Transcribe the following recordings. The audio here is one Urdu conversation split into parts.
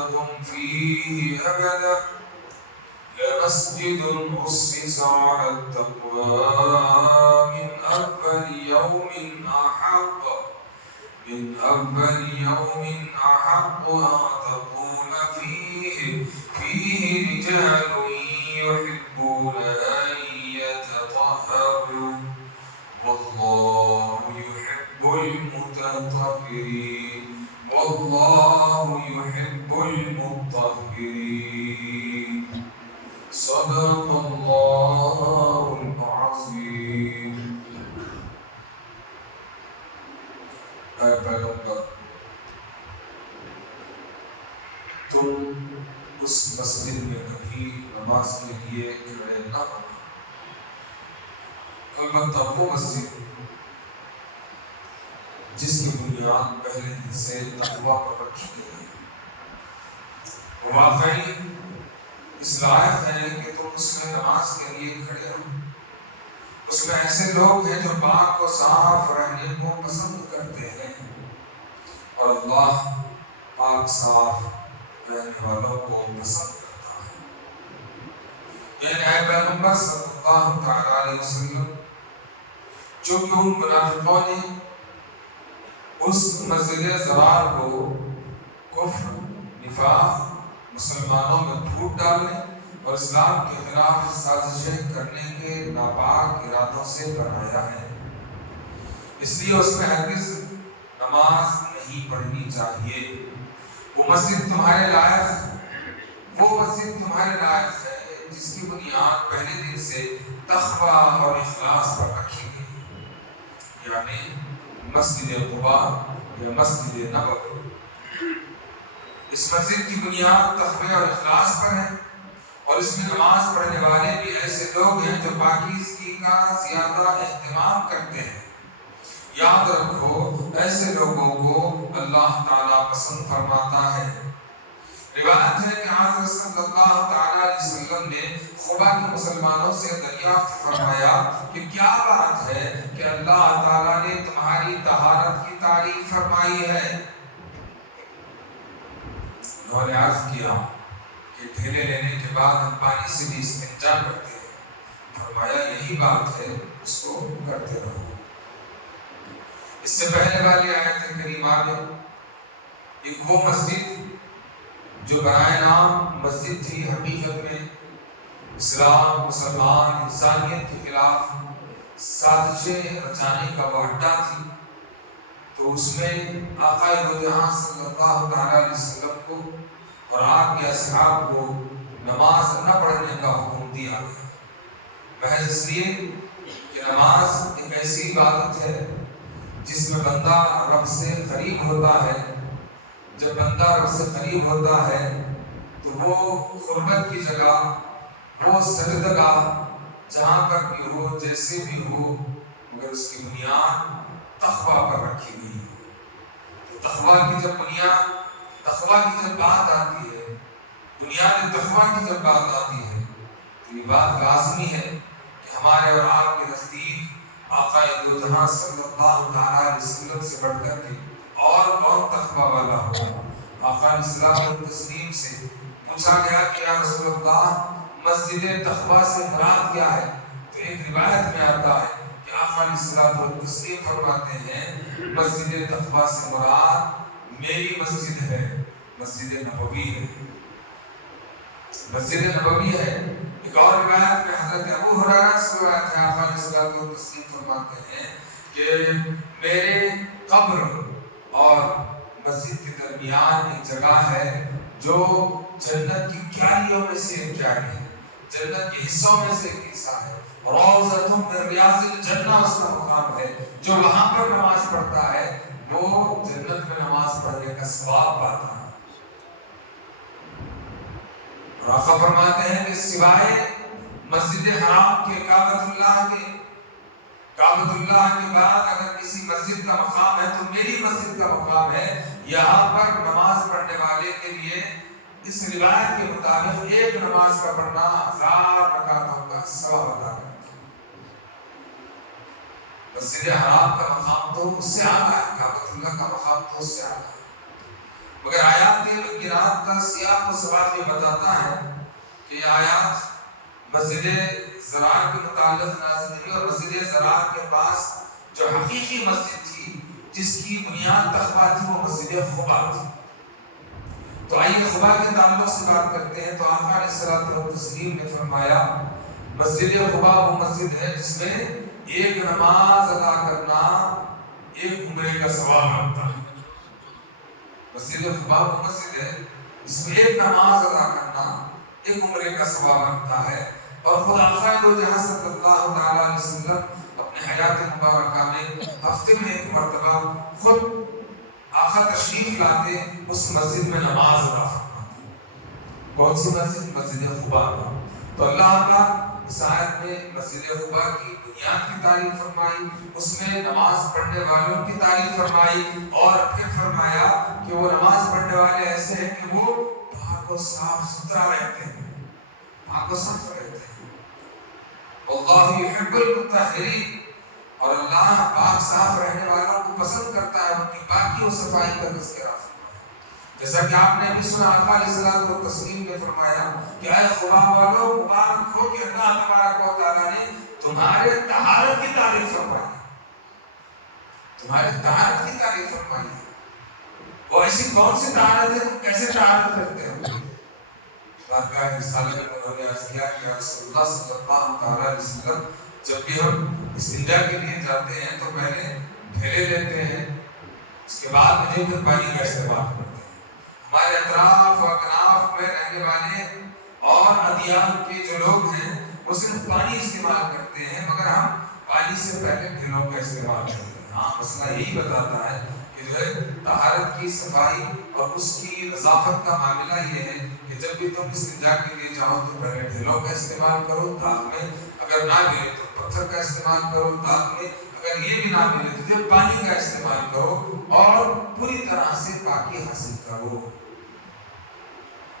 تقم فيه أبدا لمسجد أسس على التقوى من أول يوم أحق أن تقوم فيه رجال يحبون أن يتطهروا والله يحب المتطهرين صدق الله العظيم. اے پیغمبر، تم اس مسجد میں کبھی نماز کے لیے کھڑے نہ ہونا، البتہ وہ مسجد جس کی بنیاد پہلے دن سے تقویٰ پر رکھی گئی ہے، واقعی اس لائق ہے کہ تم اس میں نماز کے لیے کھڑے ہو۔ اس میں ایسے لوگ ہیں جو پاک و صاف رہنے کو پسند کرتے ہیں، اور اللہ پاک صاف رہنے والوں کو پسند کرتا ہے۔ یعنی اے پیغمبر صلی اللہ تعالیٰ علیہ وسلم، چونکہ ان منافقوں نے اس مسجد ضرار کو کفر، نفاق، مسلمانوں میں پھوٹ ڈالنے اور اسلام کے خلاف سازشیں کرنے کے ناپاک ارادوں سے بنایا ہے، اس لیے اس میں ہرگز نماز نہیں پڑھنی چاہیے۔ وہ مسجد تمہارے لائق ہے جس کی بنیاد پہلے دن سے تقویٰ اور اخلاص پر رکھی گئی، یعنی مسجد قباء یا مسجد نبوی۔ اس مسجد کی بنیاد تقوی اور اخلاص پر ہے، اور اس میں نماز پڑھنے والے بھی ایسے لوگ ہیں جو پاکیزگی کا زیادہ اہتمام کرتے ہیں۔ یاد رکھو، ایسے لوگوں کو اللہ تعالیٰ پسند فرماتا ہے۔ روایت ہے کہ حضرت صلی اللہ تعالیٰ علیہ وسلم نے خبا کے مسلمانوں سے دریافت فرمایا کہ کیا بات ہے کہ اللہ تعالیٰ نے تمہاری طہارت کی تعریف فرمائی ہے؟ انہوں نے عرض کیا کہ ڈھیلے لینے کے بعد ہم پانی سے بھی استنجا کرتے ہیں۔ فرمایا یہی بات ہے، اس کو کرتے رہو۔ اس سے پہلے والی آیت کریمہ میں ایک وہ مسجد جو برائے نام مسجد تھی، حقیقت میں اسلام، مسلمان، انسانیت کے خلاف سازشیں رچانے کا وہ اڈا تھی، تو اس میں آقا دو جہاں صلی اللہ تعالیٰ علیہ وسلم کو اور آپ کے اصحاب کو نماز نہ پڑھنے کا حکم دیا گیا، محض اس لیے کہ نماز ایک ایسی عبادت ہے جس میں بندہ رب سے قریب ہوتا ہے۔ جب بندہ رب سے قریب ہوتا ہے تو وہ قربت کی جگہ، وہ سجدگاہ جہاں پر بھی ہو، جیسے بھی ہو، مگر اس کی بنیاد تقویٰ پر رکھی گئی ہے۔ تو تقویٰ کی جب بات آتی ہے، بنیاد تقویٰ کی جب بات آتی ہے، تو یہ بات لازمی ہے کہ ہمارے اور آپ کے نزدیک آقا دو جہاں صلی اللہ تعالیٰ علیہ وسلم سے بڑھ کر کے اور کون تقویٰ والا ہوگا؟ آقا علیہ السلام و تسلیم سے پوچھا گیا کہ یا رسول اللہ، مسجد تقویٰ سے مراد کیا ہے؟ تو ایک روایت میں آتا ہے کہ آقا علیہ السلام و تسلیم فرماتے ہیں مسجد تقویٰ سے مراد میری مسجد ہے، مسجد نبوی ہے، مسجد نبوی ہے۔ ایک اور روایت میں حضرت ابو ہریرہ سے روایت ہے، آقا علیہ الصلوۃ والتسلیم فرماتے ہیں کہ میرے قبر اور مسجد کے درمیان ایک جگہ ہے جو جنت کی کیاریوں میں سے ایک کیاری ہے، جنت کے حصوں میں سے ایک حصہ ہے، روضۃ من ریاض الجنہ اس کا مقام ہے۔ جو وہاں پر نماز پڑھتا ہے وہ جنت میں نماز پڑھنے کا ثواب پاتا ہے۔ آقا فرماتے ہیں کہ سوائے مسجد حرام کے، کعبۃ اللہ کے بعد اگر کسی مسجد کا مقام ہے تو میری مسجد کا مقام ہے۔ یہاں پر نماز پڑھنے والے کے لیے اس روایت کے مطابق ایک نماز کا پڑھنا 1000 رکعتوں کا ثواب ادا کرتا ہے۔ مسجد حرام کا مقام تو اس سے اعلیٰ ہے، کعبۃ اللہ کا مقام تو اس سے اعلیٰ ہے، مگر آیات بینات کا سیاق و سباق یہ بتاتا ہے کہ یہ آیات مسجد زرار کے متعلق نازل ہوئی، اور مسجد زرار کے پاس جو حقیقی مسجد تھی جس کی بنیاد تقویٰ تھی وہ مسجد خبا تھی۔ تو آئیے خبا کے تعلق سے بات کرتے ہیں۔ تو آقا علیہ الصلوۃ والتسلیم نے فرمایا مسجد خبا وہ مسجد ہے جس میں ایک نماز ادا کرنا ایک عمرے کا ثواب رکھتا ہے۔ مسجد خبا وہ مسجد ہے جس میں ایک نماز ادا کرنا ایک عمرے کا ثواب رکھتا ہے۔ اور خدا خیر دو جہاں صلی اللہ تعالیٰ علیہ وسلم اپنے حیات مبارکہ میں ہفتے میں ایک مرتبہ خود آقا تشریف لاتے اس مسجد میں نماز ادا فرماتے۔ کون سی مسجد؟ مسجد خبا۔ تو اللہ تعالیٰ اس آیت میں مسجد خبا کی بنیاد کی تعریف فرمائی، اس میں نماز پڑھنے والوں کی تعریف فرمائی، اور پھر فرمایا کہ وہ نماز پڑھنے والے ایسے ہیں کہ وہ پاک و صاف ستھرا رہتے ہیں، پاک و صاف رہتے ہیں۔ اللہ یحب المطہرین، اور اللہ پاک صاف رہنے والوں کو پسند کرتا ہے، ان کی پاکی و صفائی کا تذکرہ فرمایا۔ جیسا کہ آپ نے بھی سنا آقا علیہ الصلوۃ والتسلیم نے فرمایا کہ اے خدا والو مبارک ہو کہ اللہ تبارک و تعالیٰ نے تمہارے طہارت کی تعریف فرمائی، تمہارے طہارت کی تعریف فرمائی۔ وہ ایسی کون سی طہارت ہے، تم کیسے طہارت کرتے ہو؟ بارگاہ رسالت میں انہوں نے عرض کیا کہ رسول اللہ صلی اللہ علیہ وسلم جب بھی ہم استنجا کے لیے جاتے ہیں تو پہلے ڈھیلے لیتے ہیں، اس کے بعد مجھے پھر پانی کا استعمال کرتے ہیں۔ ہمارے اطراف و اکناف میں رہنے والے اور ادیان کے جو لوگ ہیں وہ صرف پانی استعمال کرتے ہیں، مگر ہم پانی سے پہلے ڈھیلوں کا استعمال کرتے ہیں۔ ہاں مسئلہ یہی بتاتا ہے کہ جو ہے طہارت کی صفائی اور اس کی نظافت کا معاملہ یہ ہے کہ جب بھی تم استنجا کے لیے جاؤ تو پہلے ڈھیلوں کا استعمال کرو، داغ میں اگر نہ ملے تو پتھر کا استعمال کرو، داغ میں اگر یہ بھی نہ ملے تو پھر پانی کا استعمال کرو، اور پوری طرح سے پاکی حاصل کرو،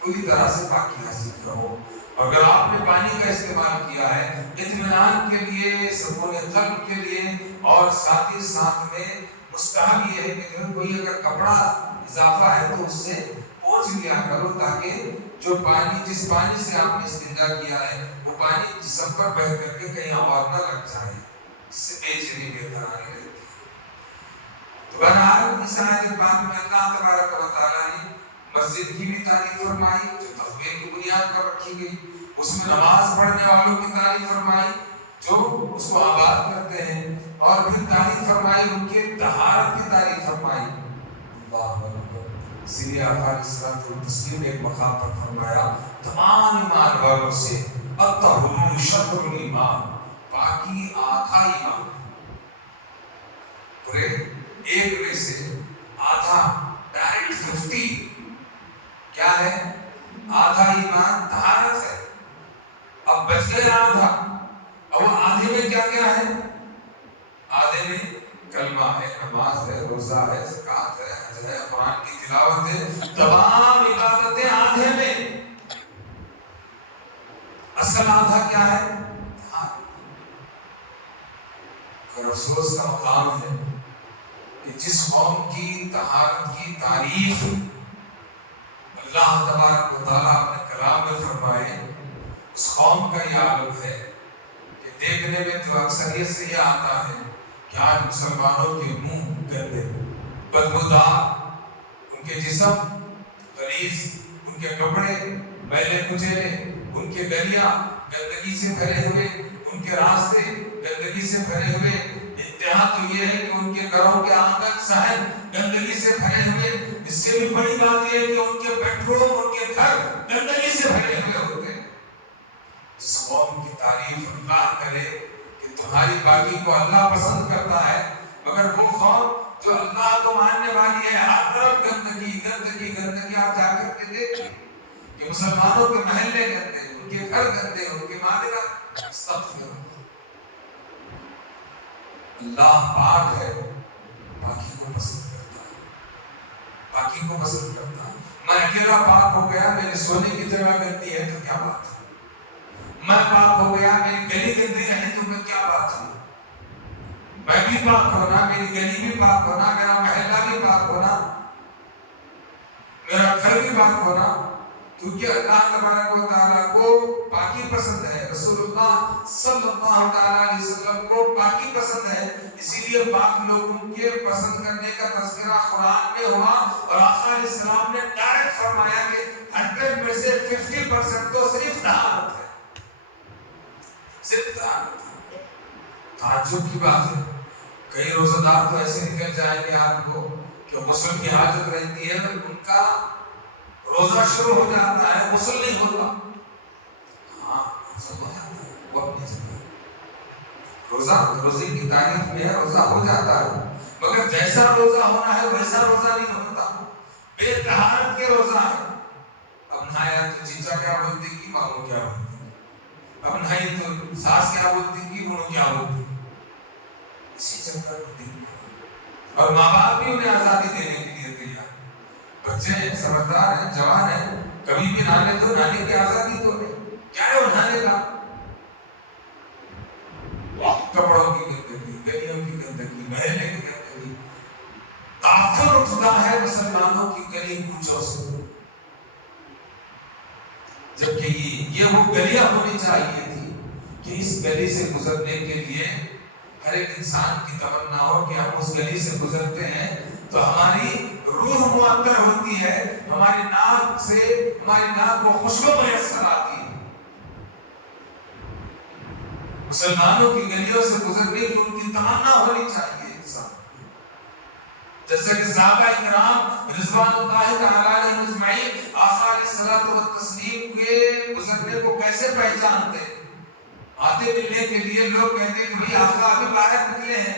پوری طرح سے پاکی حاصل کرو۔ اگر آپ نے پانی کا استعمال کیا ہے اطمینان کے لیے، سکون قلب کے لیے، اور ساتھ ہی ساتھ میں مستحب یہ ہے کہ کوئی اگر کپڑا اضافہ ہے تو اس سے پوچھ لیا کرو، تاکہ جو پانی جس پانی سے آپ نے استنجا کیا ہے وہ پانی جسم پر بہہ کر کے کہیں اور نہ لگ جائے، اس سے بے چینی بےقراری رہتی ہے۔ تو بہرحال اس آیت کے بعد میں اللہ تبارک و تعالیٰ نے مسجد کی بھی تعریف فرمائی جو تقوی کی بنیاد پر رکھی گئی، اس میں نماز پڑھنے والوں کی تعریف فرمائی جو اس کو آباد کرتے ہیں، اور پھر تعریف فرمائی ان کے طہارت کی تعریف فرمائی۔ اللہ اکبر۔ اسی لیے آقا علیہ الصلوۃ والتسلیم نے ایک مقام پر فرمایا تمام ایمان والوں سے الطہور شطر الایمان، پاکی آدھا ایمان، پورے ایک میں سے آدھا، ڈائریکٹ 50 کیا ہے؟ آدھا ایمان طہارت ہے۔ اب بچ گیا آدھا، اور وہ آدھے میں کیا کیا ہے؟ آدھے میں کلمہ ہے، نماز ہے، روزہ ہے، زکوٰۃ ہے، حج ہے، قرآن کی تلاوت ہے، تمام عبادتیں آدھے میں۔ اصل آدھا کیا ہے؟ اور افسوس کا مقام ہے کہ جس قوم کی طہارت کی تعریف اللہ تبارک و تعالیٰ اپنے کلام میں فرمائے، اس قوم کا یہ عالم ہے کہ دیکھنے میں تو اکثریت سے یہ آتا ہے کہ آج مسلمانوں کے منہ گندے، بدبودار، ان کے جسم غلیظ، ان کے کپڑے میلے کچیلے، ان کے گلیاں گندگی سے بھرے ہوئے، ان کے راستے گندگی سے بھرے ہوئے، انتہا تو یہ ہے کہ ان کے گھروں کے آنگن صحن گندگی سے بھرے ہوئے، اس سے بھی بڑی بات یہ ہے کہ ان کے بیڈ روم، ان کے گھر گندگی سے بھرے ہوئے ہوتے ہیں۔ جس قوم کی تعریف اللہ کرے کہ تمہاری پاکی کو اللہ پسند کرتا ہے، مگر وہ قوم جو اللہ کو ماننے والی ہے ہر طرف گندگی گندگی گندگی، آپ جا کر کے دیکھیں کہ مسلمانوں کے محلے گندے، ان کے گھر گندے، ان کے معاملات، استغفر اللہ پاک ہے، پاکی کو پسند کرتا ہے، پاکی کو پسند کرتا ہے۔ میں اکیلا پاک ہو گیا، میرے سونے کی جگہ گندی ہے تو کیا بات ہے؟ میں پاک ہو گیا، میری گلی گندی ہے تو میں کیا بات ہے؟ میں بھی پاک ہونا، میری گلی بھی پاک ہونا، میرا محلہ بھی پاک ہونا، میرا گھر بھی پاک ہونا، کیونکہ اللہ تبارک و تعالیٰ کو پاکی پسند ہے، رسول اللہ صلی اللہ تعالیٰ علیہ وسلم کو پاکی پسند ہے، اسی لیے پاک لوگوں کے پسند کرنے کا تذکرہ قرآن میں ہوا، اور آقا علیہ السلام نے ڈائریکٹ فرمایا کہ 100 میں سے 50% تو صرف طہارت ہے، صرف طہارت ہے۔ تعجب کی بات ہے، کئی روزہ دار تو ایسے نکل جائیں گے آپ کو کہ غسل کی حاجت رہتی ہے، ان کا روزہ شروع ہو جاتا ہے، غسل نہیں ہوتا۔ ہاں غسل ہو جاتا ہے، وہ اپنی جگہ روزے کی تعریف میں روزہ ہو جاتا ہے، مگر جیسا روزہ ہونا ہے ویسا روزہ نہیں ہوتا، بے طہارت کے روزہ ہے۔ اب نہایا تو چچا کیا بولتے گی، ماموں کیا بولتے، اب نہائی تو ساس کیا بولتی گی، انہوں کیا بولتی، اسی چکر میں اور ماں باپ بھی انہیں آزادی دینے کے لیے تیار، بچے سمجھدار ہیں، جوان ہیں، کبھی بھی نہانے دو، نہانے کی آزادی تو نہیں، کیا ہے نہانے کا، کپڑوں کی گندگی، گلیوں کی گندگی، محلے کی گندگی، تعفن اٹھتا ہے مسلمانوں کی گلی کوچوں سے، جبکہ یہ وہ گلیاں ہونی چاہیے تھی کہ اس گلی سے گزرنے کے لیے ہر ایک انسان کی تمنا ہو کہ ہم اس گلی سے گزرتے ہیں تو ہماری روح معطر ہوتی ہے، ہماری ناک کو خوشبو میسر آتی ہے۔ مسلمانوں کی گلیوں سے گزرنے کی ان کی تمنا ہونی چاہیے انسان، جیسے کہ صحابہ کرام رضوان اللہ تعالیٰ علیہم اجمعین آقا علیہ الصلوۃ والتسلیم کے گزرنے کو کیسے پہچانتے؟ آتے ملنے کے لیے لوگ کہتے کہ بھئی آقا ابھی باہر نکلے ہیں،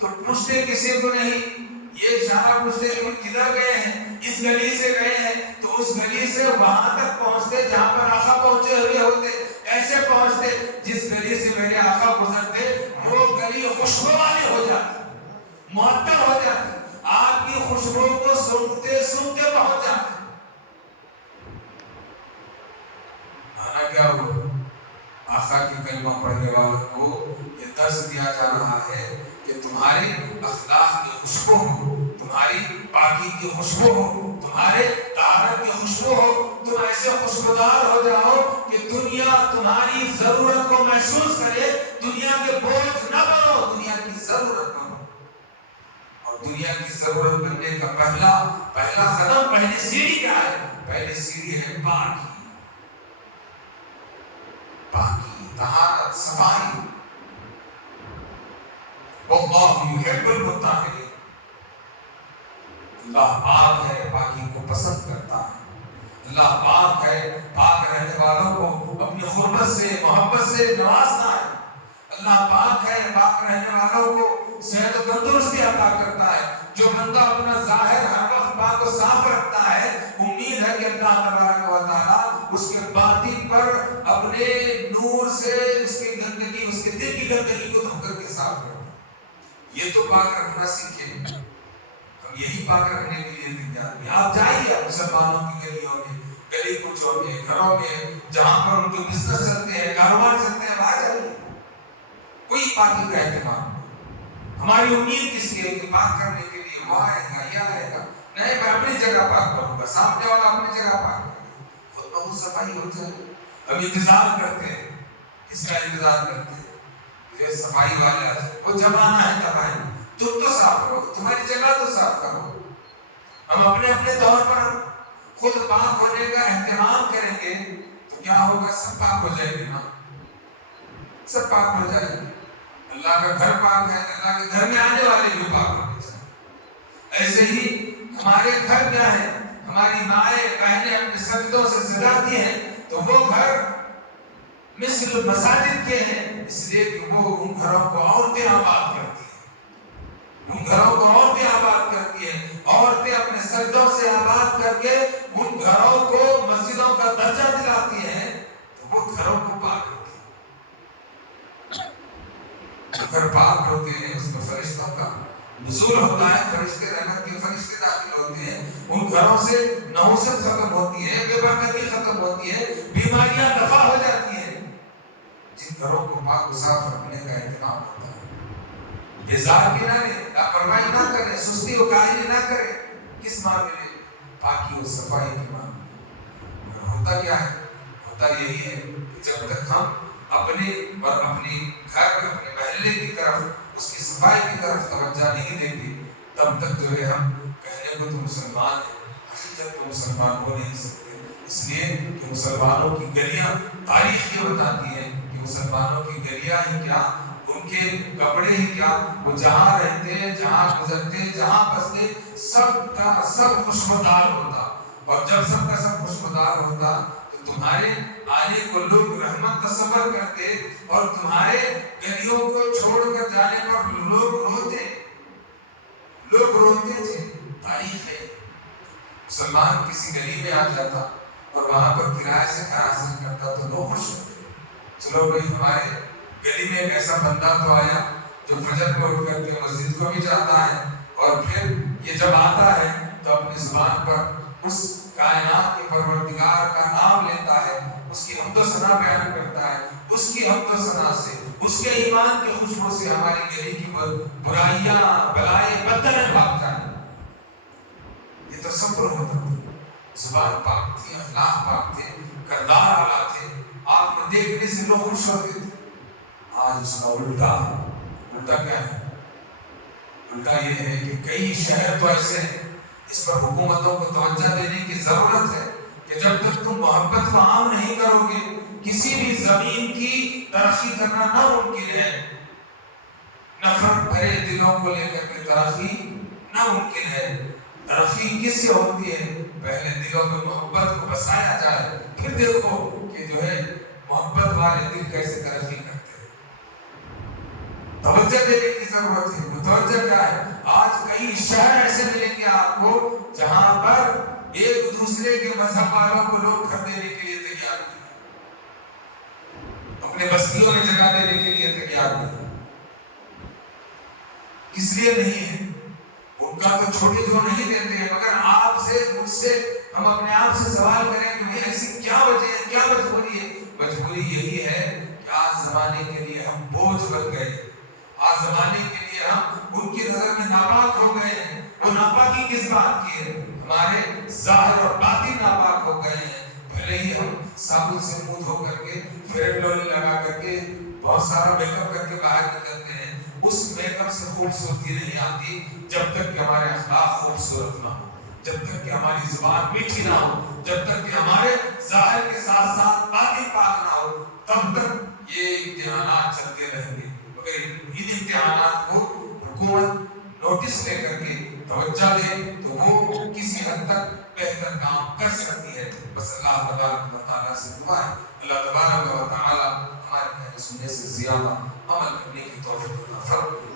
تو پوچھتے کسی کو نہیں، یہ اشارہ پوچھتے کہ کدھر گئے ہیں، اس گلی سے گئے ہیں، تو اس گلی سے وہاں تک پہنچتے جہاں پر آقا پہنچے ہوئے ہوتے، ایسے پہنچتے جس گلی سے میرے آقا گزرتے وہ گلی خوشبو والی ہو جاتی، معطر ہو جاتی، آپ کی خوشبو کو سونگتے سونگتے پہنچ جاتے۔ آنا کیا ہوا؟ آقا کی کلمہ پڑھنے والوں کو یہ درس دیا جا رہا ہے کہ تمہارے اخلاق کی خوشبو ہو، تمہاری پاکی کی خوشبو ہو، تمہارے طہارت کی خوشبو ہو، تم ایسے خوشبودار ہو جاؤ کہ دنیا تمہاری ضرورت کو محسوس کرے، دنیا کے بوجھ نہ بنو، دنیا کی ضرورت بنو۔ اور دنیا کی ضرورت بننے کا پہلا قدم، پہلی سیڑھی کیا ہے؟ پہلی سیڑھی ہے پاکی، طہارت، صفائی۔ واللہ یحب المطہرین، اللہ پاک ہے، پاکی کو پسند کرتا ہے، اللہ پاک ہے، پاک رہنے والوں کو اپنی قربت سے محبت سے نوازتا ہے، اللہ پاک ہے، پاک رہنے والوں کو صحت و تندرستی عطا کرتا ہے۔ جو بندہ اپنا ظاہر ہر وقت پاک و صاف رکھتا ہے، امید ہے کہ اللہ تبارک و تعالیٰ اس کے باطن پر اپنے نور سے اس کی گندگی، اس کے دل کی گندگی کو دھو کر کے صاف کرتا ہے۔ یہ تو پاک رکھنا سیکھیں، ہم یہی پاک رکھنے کے لیے تیار ہیں۔ آپ جائیے مسلمانوں کی گلیوں میں، گلی کوچوں میں، گھروں میں، جہاں پر ان کے بزنس چلتے ہیں، کاروبار چلتے ہیں، وہاں جائیے، کوئی پاکی کا اہتمام نہیں۔ ہماری امید کس لیے کہ پاک کرنے کے لیے وہ آئے گا، یہ آئے گا، نہیں میں اپنی جگہ پاک کروں گا، سامنے والا اپنی جگہ پاک کرے گا، خود بہت صفائی ہو جائے۔ ہم انتظار کرتے ہیں، کس کا انتظار کرتے ہیں؟ یہ صفائی والے وہ زمانہ ہے تباہی، تم تو صاف کرو، تمہاری جگہ تو صاف کرو۔ ہم اپنے اپنے طور پر خود پاک ہونے کا اہتمام کریں گے تو کیا ہوگا؟ سب پاک ہو جائے گی نا، سب پاک ہو جائے گی۔ اللہ کا گھر پاک ہے، اللہ کے گھر میں آنے والے بھی پاک ہونے چاہیے۔ ایسے ہی ہمارے گھر کیا ہے؟ ہماری مائیں بہنیں اپنے سجدوں سے سجاتی ہیں تو وہ گھر مثل مساجد کے ہیں، اس لیے کہ وہ ان گھروں کو عورتیں آباد کرتی ہیں، ان گھروں کو عورتیں آباد کرتی ہیں، عورتیں اپنے سجدوں سے آباد کر کے ان گھروں کو مسجدوں کا درجہ دلاتی ہیں تو وہ گھروں کو پاک کرتی ہیں۔ گھر پاک ہوتے ہیں، اس میں فرشتوں کا نزول ہوتا ہے، فرشتے رحمت کے فرشتے داخل ہوتے ہیں، ان گھروں سے نحوست ختم ہوتی ہے، بے برکتی ختم ہوتی ہے، بیماریاں دفع ہو جاتی ہیں۔ جن گھروں کو پاک و صاف رکھنے کا اہتمام ہوتا ہے، ہزار بھی نہ لیں، لاپرواہی نہ کریں، سستی و کاہلی نہ کریں، کس معاملے میں؟ پاکی کی اور صفائی کی مانگ۔ ہوتا کیا ہے؟ ہوتا یہی ہے کہ جب تک ہم اپنے اور اپنی گھر اپنے محلے کی طرف اس کی صفائی کی طرف توجہ نہیں دیں گے تب تک جو ہے ہم کہنے کو تو مسلمان ہیں، حقیقت میں مسلمان ہو نہیں سکتے۔ اس لیے کہ مسلمانوں کی گلیاں تاریخ یہ بتاتی ہے کہ مسلمانوں کی گلیاں ہی کیا، ان کے کپڑے ہی کیا، وہ جہاں رہتے جہاں گزرتے جہاں بستے سب کا سب خوشبودار ہوتا، اور جب سب کا سب خوشبودار ہوتا تو تمہارے آنے کو لوگ رحمت تصور کرتے اور تمہارے گلیوں کو چھوڑ کر جانے پر لوگ روتے تھے۔ تاریخ ہے، مسلمان کسی گلی میں آ جاتا اور وہاں پر کرائے سے گھر حاصل کرتا تو لوگ خوش ہوتے، چلو بھائی ہمارے گلی میں ایک ایسا بندہ تو آیا جو فجر میں اٹھ کر کے مسجد کو بھی جاتا ہے، اور پھر یہ جب آتا ہے تو اپنی زبان پر اس کائنات کے پروردگار کا نام لیتا ہے، اس کی حمد و ثنا بیان کرتا ہے، اس کی حمد و ثنا سے، اس کے ایمان کی خوشبو سے ہماری گلی کی برائیاں بلائیں بدتر بھاگ جائیں۔ یہ تصور ہوتا تھا، زبان پاک تھی، اخلاق پاک تھے، کردار اعلیٰ تھے، آپ کو دیکھنے سے لوگ خوش ہوتے تھے۔ آج اس کا الٹا کیا ہے؟ الٹا یہ ہے کہ کئی شہر تو ایسے ہیں، اس پر حکومتوں کو توجہ دینے کی ضرورت ہے کہ جب تک تم محبت کو عام نہیں کرو گے کسی بھی زمین کی ترقی کرنا ناممکن ہے۔ نفرت بھرے دلوں کو لے کر کے ترقی ناممکن ہے۔ ترقی کس سے ہوتی ہے؟ پہلے دلوں میں محبت کو بسایا جائے، پھر دیکھو کہ جو ہے محبت والے دل کیسے ترقی کرتے ہیں۔ توجہ دینے کی ضرورت ہے۔ متوجہ کیا ہے؟ آج کئی شہر ایسے ملیں گے آپ کو جہاں پر ایک دوسرے کے مذہب والوں کو لوگ گھر دینے کے لیے تیار نہیں، اپنے بستیوں میں جگہ دینے کے لیے تیار نہیں۔ کس لیے نہیں ہے؟ ان کا تو چھوٹے جو نہیں دیتے ہیں، مگر آپ سے مجھ سے ہم اپنے آپ سے سوال کریں کہ ایسی کیا وجہ ہے، کیا مجبوری ہے؟ مجبوری یہی ہے کہ آج زمانے کے لیے ہم بوجھ بن گئے، آج زمانے کے لیے ہم ان کی نظر میں ناپاک ہو گئے ہیں۔ وہ ناپاکی کس بات کی ہے؟ ہمارے ظاہر اور باطن ناپاک ہو گئے ہیں۔ بھلے ہی ہم صابن سے منہ دھو کر کے فیئر لولی لگا کر کے بہت سارا میک اپ کر کے باہر نکلتے ہیں، اس میک اپ سے خوبصورتی نہیں آتی جب تک کہ ہمارے اخلاق خوبصورت نہ ہو، جب تک کہ ہماری زبان میٹھی نہ ہو، جب تک کہ ہمارے ظاہر کے ساتھ ساتھ باطن پاک نہ ہو، تب تک یہ امتحانات چلتے رہیں گے۔ مگر ان امتحانات کو حکومت نوٹس لے کر کے توجہ دے تو وہ کسی حد تک بہتر کام کر سکتی ہے۔ بس اللہ تبارک و تعالیٰ سے دعا ہے اللہ تبارک و تعالیٰ ہمارے کہنے سننے سے زیادہ عمل کرنے کی توفیق عطا فرمائے۔